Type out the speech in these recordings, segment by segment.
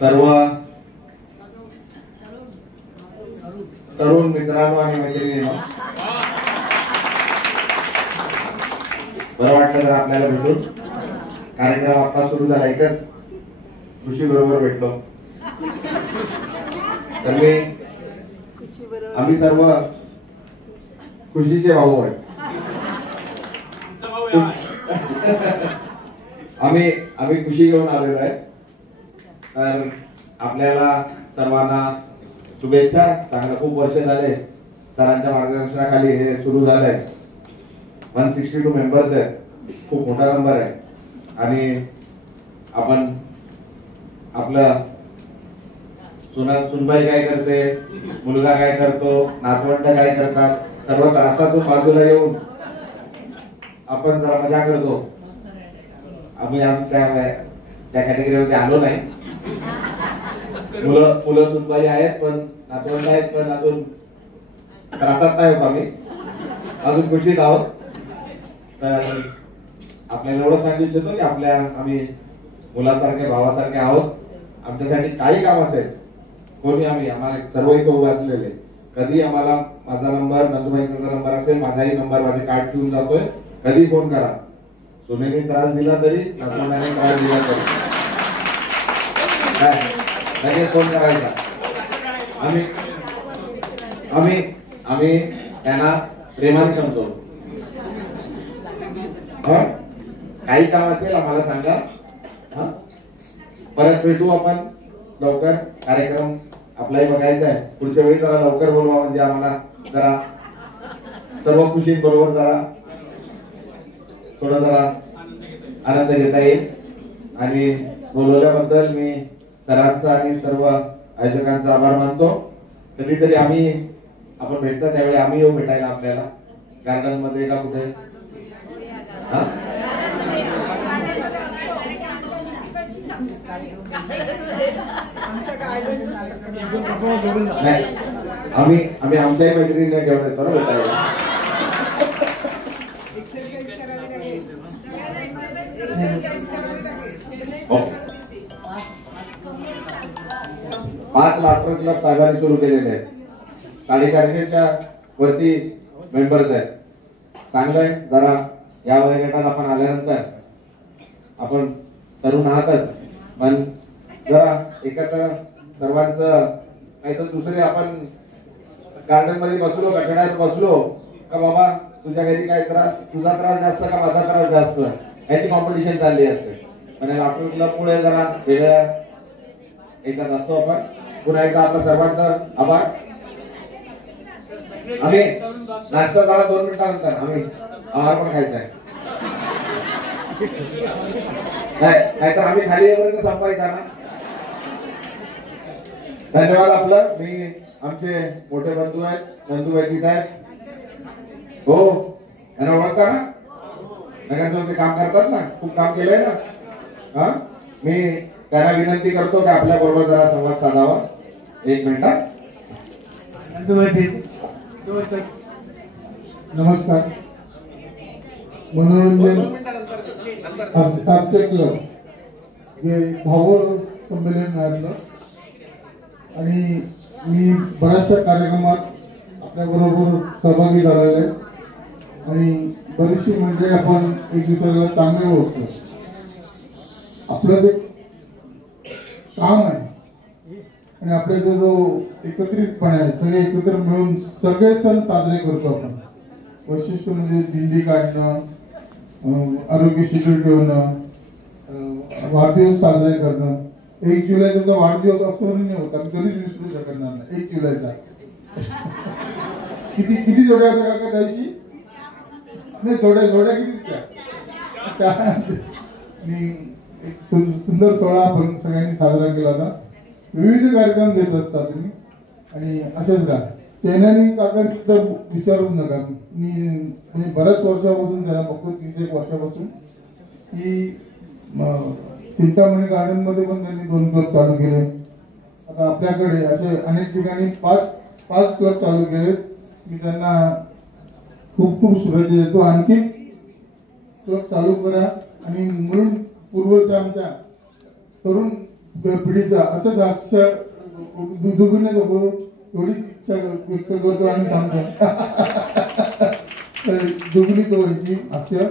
सर्व तरुण मित्रांनो आणि मैत्रिणींनो, बरं वाटलं तर आपल्याला भेटून. कार्यक्रम आता सुरू झाला, एकच खुशी बरोबर भेटलो. तर आम्ही सर्व खुशीचे भाऊ आहे. आम्ही खुशी घेऊन आलेलो आहे. तर आपल्याला सर्वांना शुभेच्छा. चांगलं खूप वर्ष झाले सरांच्या मार्गदर्शनाखाली हे सुरू झालंय. 162 मेंबर्स आहेत, खूप मोठा नंबर आहे. आणि आपण आपलं सुनबाई काय करते, मुलगा काय करतो, नातवंड काय करतात, सर्व त्रासातून बाजूला येऊन आपण जरा मजा करतो. आम्ही त्या कॅटेगरीमध्ये आलो नाही. मुलं सुनबाई आहेत, पण नातवंड आहेत, पण अजून त्रासात नाही होत. आम्ही अजून खुशीत आहोत. तर आपल्याला एवढं सांगू इच्छितो की आम्ही मुलासारखे भावासारखे आहोत. आमच्यासाठी काही काम असेल, कोणी आम्हाला सर्व इथं उभे असलेले, कधी आम्हाला माझा नंबर, नंदुबाईंचा नंबर असेल, माझाही नंबर, माझे कार्ड ठेवून जातोय, कधी फोन करा. सोनेने त्रास दिला तरी, नातवंडाने त्रास दिला तरी लगेच फोन करायचा. आम्ही त्यांना प्रेमाने समजतो. काही काम असेल आम्हाला सांगा. परत भेटू आपण लवकर. कार्यक्रम आपलाही बघायचा आहे. पुढच्या वेळी जरा लवकर बोलवा, म्हणजे आम्हाला जरा सर्व खुशींबरोबर जरा आनंद घेता येईल. आणि बोलवल्याबद्दल मी सरांचा आणि सर्व आयोजकांचा आभार मानतो. कधीतरी आपण भेटतो त्यावेळी आम्ही येऊ भेटायला आपल्याला, गार्डन मध्ये का कुठे. आम्ही आमच्याही मैत्रिणींना घेऊन येतो ना भेटायला. 5 लाख क्लब साहेबांनी सुरू केलेले आहेत. 450च्या वरती मेंबर्स आहेत. चांगलं आहे. जरा या वयोगटात आपण आल्यानंतर, आपण तरुण आहातच, पण जरा एकत्र सर्वांचं काही तर दुसरे, आपण गार्डन मध्ये बसलो, कठड्यात बसलो का बाबा तुझ्या घरी काय त्रास, तुझा त्रास जास्त का माझा त्रास जास्त, याची कॉम्पिटिशन चालली असते. पण लातूर क्लब मुळे जरा वेगळ्या याच्यात असतो आपण. पुन्हा एकदा आपल्या सर्वांचा आभार. आम्ही नाश्ता झाला 2 मिनिटानंतर आम्ही आहार पण खायचा आहे. नाहीतर आम्ही खाली येईपर्यंत संपायचा ना. धन्यवाद. आपलं मी आमचे मोठे बंधू आहेत, नंदुबाई साहेब. हो, यांना ओळखता ना, नगरसेवक काम करतात ना, खूप काम केलंय ना. मी त्यांना विनंती करतो की आपल्या बरोबर जरा संवाद साधावा. 1 मिनिटात. नमस्कार. मनोरंजन हास्य क्लब हे 10वं संमेलन आहे आणि मी बऱ्याचशा कार्यक्रमात आपल्या बरोबर सहभागी झालेले आहे आणि बरीचशी म्हणजे आपण एक दुसऱ्याला चांगले ओळखतो. आपलं जे काम आहे आणि आपल्या जो एकत्रितपणे आहे, सगळे एकत्र मिळून सगळे सण साजरे करतो आपण. वैशिष्ट्य म्हणजे दिंडी काढणं, आरोग्य शिबिर ठेवणं, वाढदिवस साजरे करणं. 1 जुलैचा जो वाढदिवस असतो नाही होत, आम्ही कधीच विसरू शकणार नाही. 1 जुलैचा किती जोड्या होत्या का त्याची? नाही, जोड्या किती त्या. मी एक सुंदर सोहळा आपण सगळ्यांनी साजरा केला होता. विविध कार्यक्रम देत असतात तुम्ही आणि असेच राहा. चैनानी काका तर विचारूच नका. मी म्हणजे बऱ्याच वर्षापासून त्यांना बघतो, 30 वर्षापासून, की चिंतामणी गार्डन मध्ये पण त्यांनी 2 क्लब चालू केले. आता आपल्याकडे असे अनेक ठिकाणी 5 क्लब चालू केले. मी त्यांना खूप खूप शुभेच्छा देतो. आणखी क्लब चालू करा आणि म्हणून पूर्वच्या आमच्या तरुण पिढीचा असंच हास्य दुगुणे नको एवढीच इच्छा व्यक्त करतो आणि सांगतो दुगुणी तो व्हायची हास्य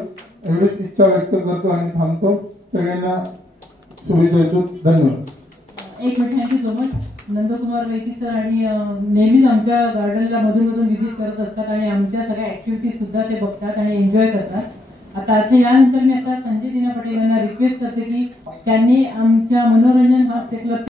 एवढीच इच्छा व्यक्त करतो आणि थांबतो. सगळ्यांना शुभेच्छा देतो. धन्यवाद. एक minute thank you so much. Nandkumar वैकी sir आणि नेहमीच आमच्या गार्डनला मधून व्हिजिट करत असतात आणि आमच्या सगळ्या ऍक्टिव्हिटीज सुद्धा ते बघतात आणि एन्जॉय करतात. आता यानंतर मी आता संजय दिना पटेल यांना रिक्वेस्ट करते की त्यांनी आमच्या मनोरंजन हास्य क्लब